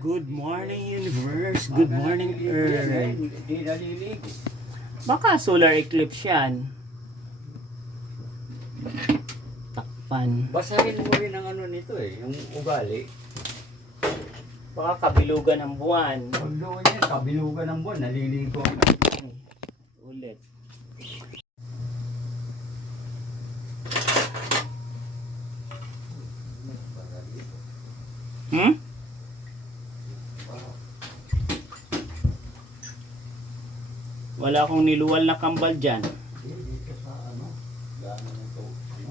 Good morning, universe. Good morning, Earth. Di naliligo. Baka solar eclipse yan. Takpan. Basahin mo rin ang ano nito yung ugali. Baka kabilugan ng buwan. Pag doon yan, kabilugan ng buwan, naliligo ako. Ulit. Hmm? Wala akong niluwal na kambal dyan. Dito sa ano, gano'n ito, ano.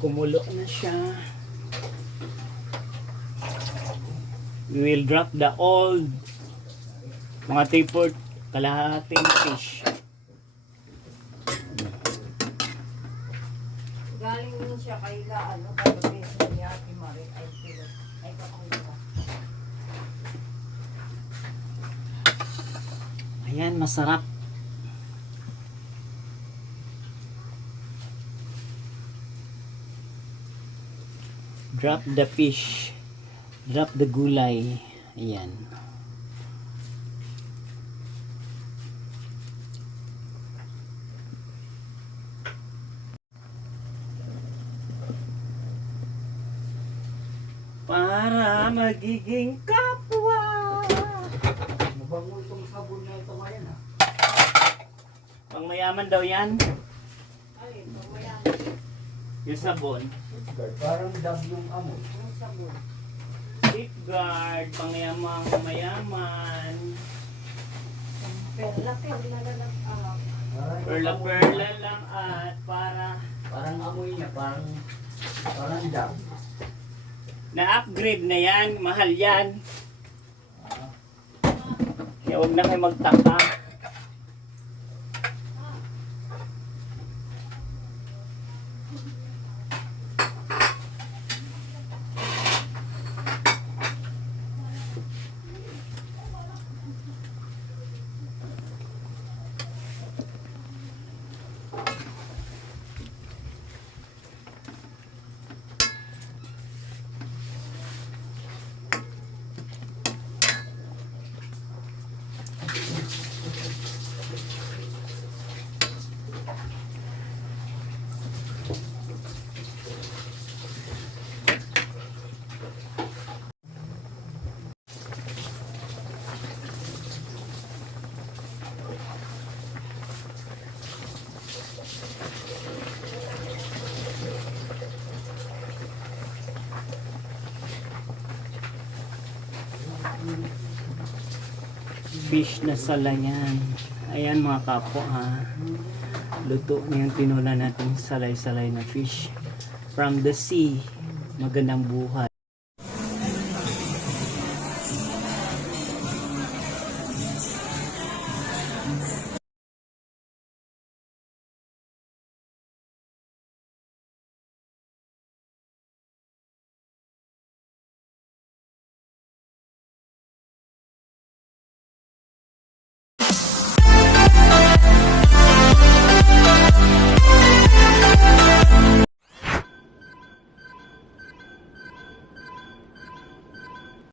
Kumulo na siya. We will drop the old mga tapered kalahating fish. Galing din siya kay kagabi ni Ate Marie ay sila. Ay kakuha. Ayan, masarap. Drop the fish. Drop the gulay. Ayan. Para magiging kapwa. Mabango itong sabon na ito ngayon ha. Pang mayaman daw yan. Ay, mamaya Yung sabon. Parang dab yung amo. ng sabon. Safeguard. Pang mayaman. Perla na lang. Perla lang at para Parang amoy niya, parang dab. na-upgrade na yan. Mahal yan. Kaya huwag na kayo magtaka. Fish na sala yan. Ayan mga kapo ha. Luto na yung tinula natin salay-salay na fish. From the sea. Magandang buhay.